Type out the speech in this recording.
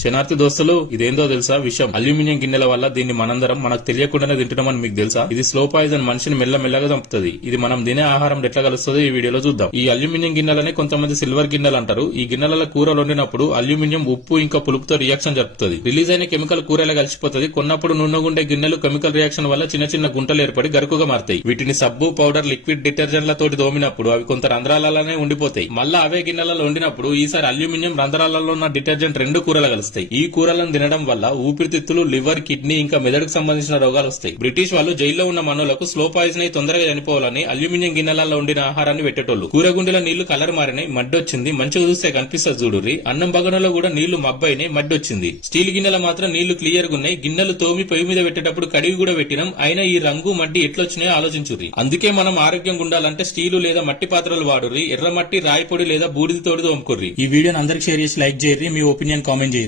శనార్థి దోస్తులు, ఇదేందో తెలుసా విషయం? అల్యూమినియం గిన్నెల వల్ల దీన్ని మనందరం మనకు తెలియకుండానే తింటున్నామని మీకు తెలుసా? ఇది స్లో పాయిజన్, మనిషిని మెల్లమెల్లగా చంపుతుంది. ఇది మనం తినే ఆహారం ఎట్లా కలుస్తుందో ఈ వీడియోలో చూద్దాం. ఈ అల్యూమినియం గిన్నెలని కొంతమంది సిల్వర్ గిన్నెలు అంటారు. ఈ గిన్నెల కూరలు వండినప్పుడు అల్యూమినియం ఉప్పు ఇంకా పులుపుతో రియాక్షన్ జరుపుతుంది. రిలీజ్ అయిన కెమికల్ కూరలా కలిసిపోతుంది. కొన్నప్పుడు నున్నగుండే గిన్నెలు కెమికల్ రియాక్షన్ వల్ల చిన్న చిన్న గుంటలు ఏర్పడి గరుకుగా మారుతాయి. వీటిని సబ్బు, పౌడర్, లిక్విడ్ డిటర్జెంట్ల తోటి దోమినప్పుడు అవి కొంత రంధ్రాలలోనే ఉండిపోతాయి. మళ్ళా అవే గిన్నెలలో వండినప్పుడు ఈసారి అల్యూమినియం రంధ్రాలలో ఉన్న డిటర్జెంట్ రెండు కూరలు కలుస్తాయి. ఈ కూరలను తినడం వల్ల ఊపిరితిత్తులు, లివర్, కిడ్నీ ఇంకా మెదడుకు సంబంధించిన రోగాలు వస్తాయి. బ్రిటిష్ వాళ్ళు జైల్లో ఉన్న మనోళ్లకు స్లో పాయిజన్ అయి తొందరగా చనిపోవాలని అల్యూమినియం గిన్నెలలో వండిన ఆహారాన్ని పెట్టేటోళ్లు. కూరగుండెల నీళ్లు కలర్ మారినాయి, మడ్డొచ్చింది. మంచిగా చూస్తే కనిపిస్తుంది చూడుర్రి. అన్నం బగనలో కూడా నీళ్లు మబ్బైనాయి, మడ్డొచ్చింది. స్టీల్ గిన్నెల మాత్రం నీళ్లు క్లియర్ గా ఉన్నాయి. గిన్నెలు తోమి పొయ్యి మీద పెట్టేటప్పుడు కడిగి కూడా పెట్టినాం. అయినా ఈ రంగు మడ్డి ఎట్లొచ్చినాయో ఆలోచించుర్రి. అందుకే మనం ఆరోగ్యంగా ఉండాలంటే స్టీలు లేదా మట్టి పాత్రలు వాడుర్రి. ఎర్రమట్టి, రాయి పొడి లేదా బూడిద తోడి తోముకుర్రి. ఈ వీడియోని అందరికి షేర్ చేసి లైక్ చేయర్రి. మీ ఒపీనియన్ కామెంట్ చేయర్రి.